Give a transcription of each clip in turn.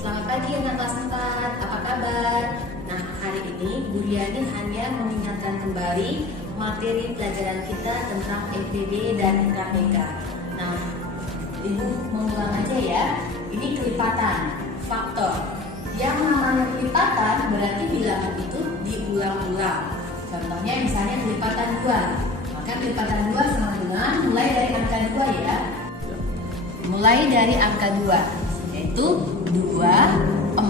Selamat pagi anak kelas 4, apa kabar? Nah, hari ini Bu Riani hanya mengingatkan kembali materi pelajaran kita tentang FEB dan KPK. Nah, Ibu mengulang aja ya. Ini kelipatan, faktor. Yang namanya kelipatan berarti bilangan itu diulang-ulang. Contohnya misalnya kelipatan 2. Maka kelipatan 2 sama dengan mulai dari angka 2 ya. Mulai dari angka 2, yaitu 2, 4,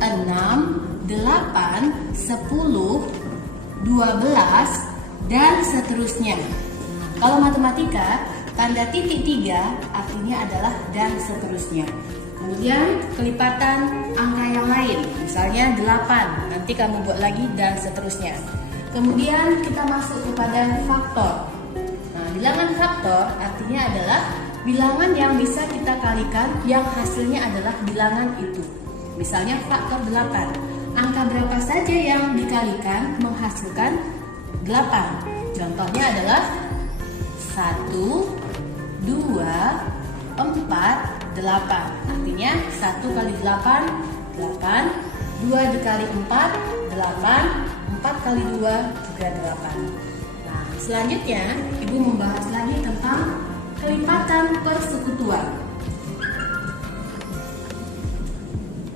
6, 8, 10, 12, dan seterusnya. Kalau matematika, tanda titik 3 artinya adalah dan seterusnya. Kemudian kelipatan angka yang lain, misalnya 8, nanti kamu buat lagi dan seterusnya. Kemudian kita masuk kepada faktor. Nah, bilangan faktor artinya adalah bilangan yang bisa kita kalikan yang hasilnya adalah bilangan itu. Misalnya faktor 8. Angka berapa saja yang dikalikan menghasilkan 8. Contohnya adalah 1, 2, 4, 8. Artinya 1 kali 8, 8. 2 dikali 4, 8. 4 kali 2 juga 8. Nah, selanjutnya Ibu membahas lagi tentang kelipatan persekutuan.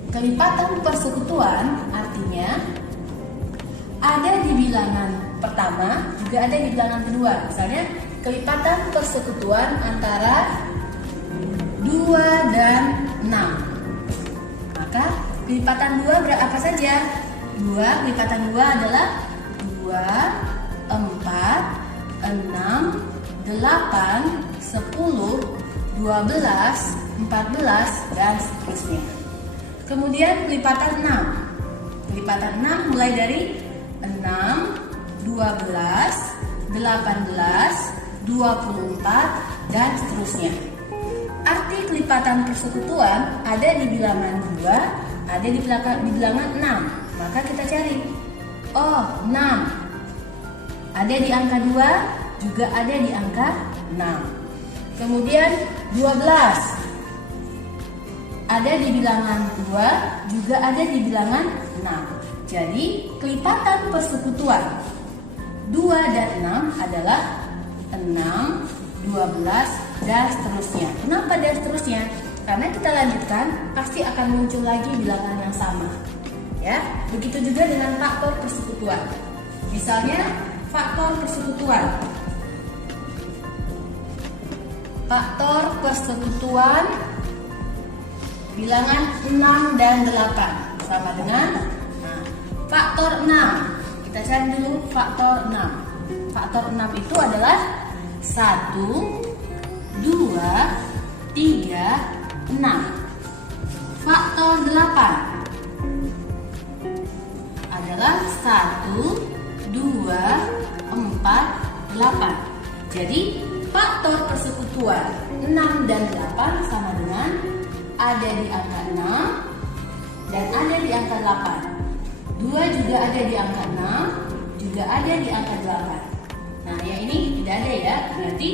Kelipatan persekutuan artinya ada di bilangan pertama, juga ada di bilangan kedua. Misalnya kelipatan persekutuan antara 2 dan 6. Maka kelipatan 2 apa saja? 2, kelipatan 2 adalah 2, 4, 6, 8, 10, 12, 14, dan seterusnya. Kemudian kelipatan 6. Kelipatan 6 mulai dari 6, 12, 18, 24, dan seterusnya. Arti kelipatan persekutuan ada di bilangan 2, ada di bilangan 6. Maka kita cari. Oh, 6. Ada di angka 2, juga ada di angka 6. Kemudian 12. Ada di bilangan 2, juga ada di bilangan 6. Jadi, kelipatan persekutuan 2 dan 6 adalah 6, 12, dan seterusnya. Kenapa dan seterusnya? Karena kita lanjutkan, pasti akan muncul lagi bilangan yang sama. Ya, begitu juga dengan faktor persekutuan. Misalnya, faktor persekutuan. Faktor persekutuan bilangan 6 dan 8 sama dengan faktor 6. Kita cari dulu faktor 6. Faktor 6 itu adalah 1, 2, 3, 6. Faktor 8 adalah 1, 2, 4, 8. Jadi faktor persekutuan 6 dan 8 sama dengan ada di angka 6 dan ada di angka 8. 2 juga ada di angka 6, juga ada di angka 8. Nah, yang ini tidak ada ya. Berarti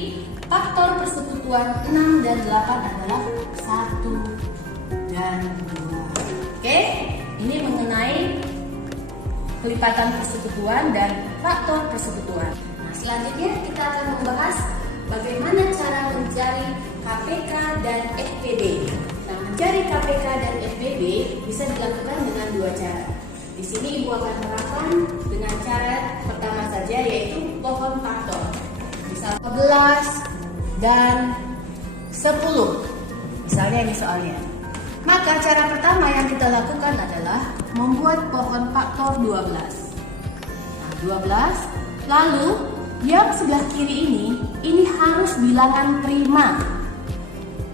faktor persekutuan 6 dan 8 adalah 1 dan 2. Oke, ini mengenai kelipatan persekutuan dan faktor persekutuan. Nah, selanjutnya kita akan membahas bagaimana cara mencari KPK dan FPB. Nah, mencari KPK dan FPB bisa dilakukan dengan 2 cara. Di sini Ibu akan terapkan dengan cara pertama saja, yaitu pohon faktor. Misal 11 dan 10. Misalnya ini soalnya. Maka cara pertama yang kita lakukan adalah membuat pohon faktor 12. Nah, 12. Lalu yang sebelah kiri ini harus bilangan prima.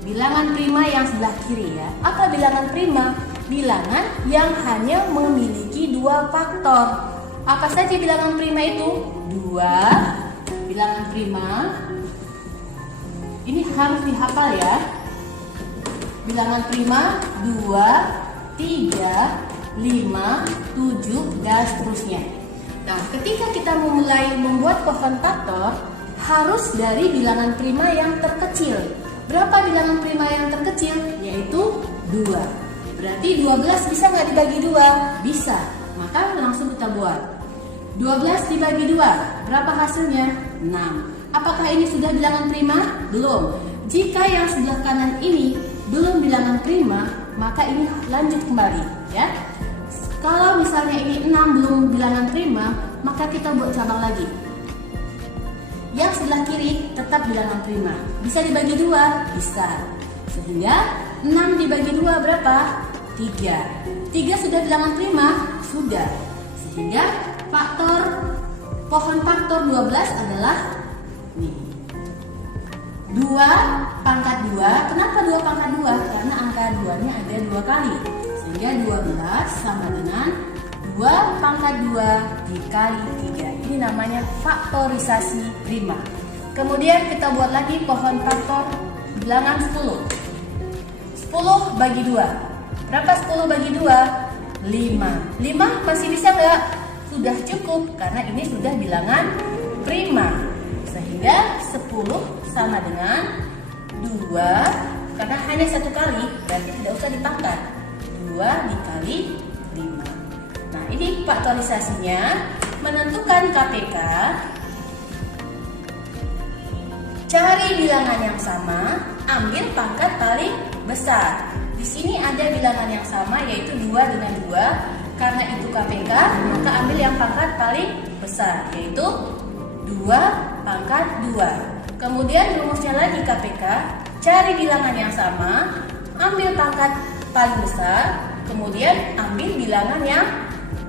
Bilangan prima yang sebelah kiri ya. Apa bilangan prima? Bilangan yang hanya memiliki 2 faktor. Apa saja bilangan prima itu? 2. Bilangan prima ini harus dihafal ya. Bilangan prima 2, 3, 5, 7, dan seterusnya. Nah, ketika kita memulai membuat pohon faktor, harus dari bilangan prima yang terkecil. Berapa bilangan prima yang terkecil? Yaitu 2. Berarti 12 bisa nggak dibagi 2? Bisa. Maka langsung kita buat. 12 dibagi 2, berapa hasilnya? 6. Apakah ini sudah bilangan prima? Belum. Jika yang sebelah kanan ini belum bilangan prima, maka ini lanjut kembali, ya. Kalau misalnya ini 6 belum bilangan prima, maka kita buat cabang lagi. Yang sebelah kiri tetap bilangan prima. Bisa dibagi 2? Bisa. Sehingga 6 dibagi 2 berapa? 3. 3 sudah bilangan prima? Sudah. Sehingga pohon faktor 12 adalah nih, 2 pangkat 2. Kenapa 2 pangkat 2? Karena angka 2-nya ada 2 kali. Sehingga 12 sama dengan 2 pangkat 2 dikali 3. Ini namanya faktorisasi prima. Kemudian kita buat lagi pohon faktor bilangan 10. 10 bagi 2. Berapa 10 bagi 2? 5. 5 masih bisa nggak? Sudah cukup karena ini sudah bilangan prima. Sehingga 10 sama dengan 2, karena hanya satu kali berarti tidak usah dipangkat. 2 dikali 5. Nah, ini faktorisasinya. Menentukan KPK, cari bilangan yang sama, ambil pangkat paling besar. Di sini ada bilangan yang sama yaitu 2 dengan 2. Karena itu KPK, maka ambil yang pangkat paling besar yaitu 2 pangkat 2. Kemudian rumusnya lagi KPK, cari bilangan yang sama, ambil pangkat paling besar, kemudian ambil bilangan yang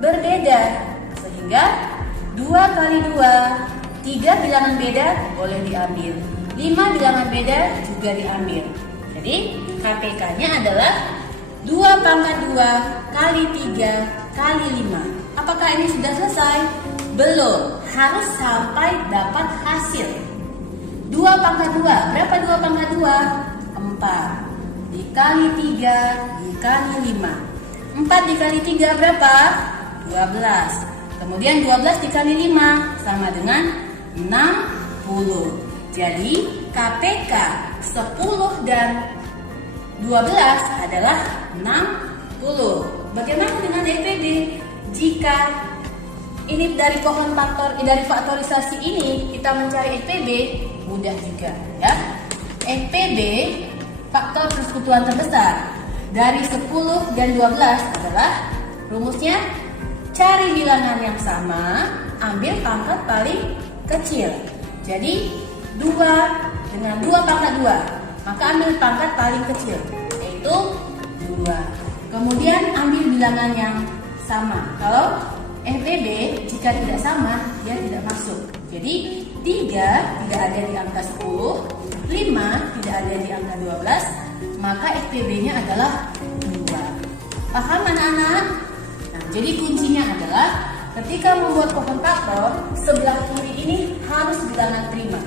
berbeda. Sehingga 2 kali 2, 3 bilangan beda boleh diambil, 5 bilangan beda juga diambil. Jadi KPK-nya adalah 2 pangkat 2 kali 3 kali 5. Apakah ini sudah selesai? Belum, harus sampai dapat hasil. 2 pangkat 2, berapa 2 pangkat 2? 4. Dikali 3 dikali 5. 4 dikali 3 berapa? 12. Kemudian 12 dikali 5 sama dengan 60. Jadi KPK 10 dan 12 adalah 60. Bagaimana dengan EPB? Jika ini dari pohon faktor, dari faktorisasi ini kita mencari EPB, mudah juga, ya. EPB faktor persekutuan terbesar dari 10 dan 12 adalah rumusnya cari bilangan yang sama, ambil pangkat paling kecil. Jadi 2 dengan 2 pangkat 2, maka ambil pangkat paling kecil yaitu 2. Kemudian ambil bilangan yang sama. Kalau FEB jika tidak sama, dia tidak masuk. Jadi 3 tidak ada di angka 10, 5 tidak ada di angka 12, maka FPB-nya adalah 2. Paham anak-anak? Nah, jadi kuncinya adalah ketika membuat pohon faktor, sebelah kiri ini harus bilangan prima.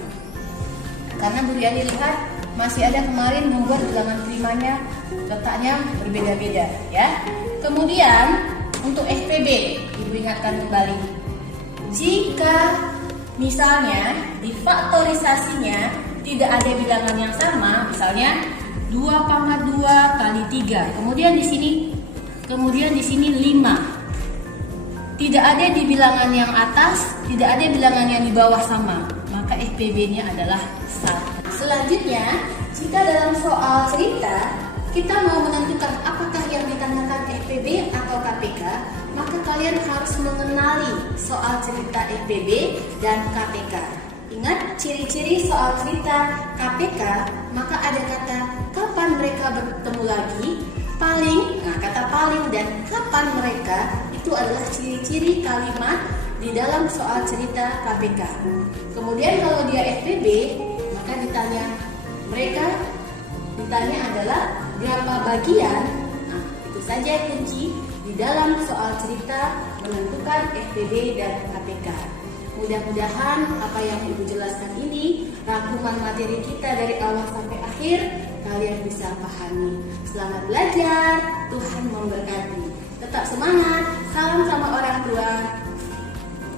Karena Bu Yani lihat masih ada kemarin membuat bilangan primanya letaknya berbeda-beda, ya. Kemudian untuk FPB, Ibu ingatkan kembali. Jika misalnya di faktorisasinya tidak ada bilangan yang sama, misalnya 2 pangkat 2 kali 3. Kemudian di sini 5. Tidak ada di bilangan yang atas, tidak ada bilangan yang di bawah sama, maka FPB-nya adalah 1. Selanjutnya, jika dalam soal cerita kita mau menentukan apakah yang ditanyakan FPB atau KPK, maka kalian harus mengenali soal cerita FPB dan KPK. Ingat ciri-ciri soal cerita KPK, maka ada kata kapan mereka bertemu lagi, paling, nah kata paling dan kapan mereka itu adalah ciri-ciri kalimat di dalam soal cerita KPK. Kemudian kalau dia FPB, maka ditanya adalah berapa bagian. Nah, itu saja kunci di dalam soal cerita menentukan FPB dan KPK. Mudah-mudahan apa yang Ibu jelaskan ini, rangkuman materi kita dari awal sampai akhir, kalian bisa pahami. Selamat belajar, Tuhan memberkati. Tetap semangat, salam sama orang tua.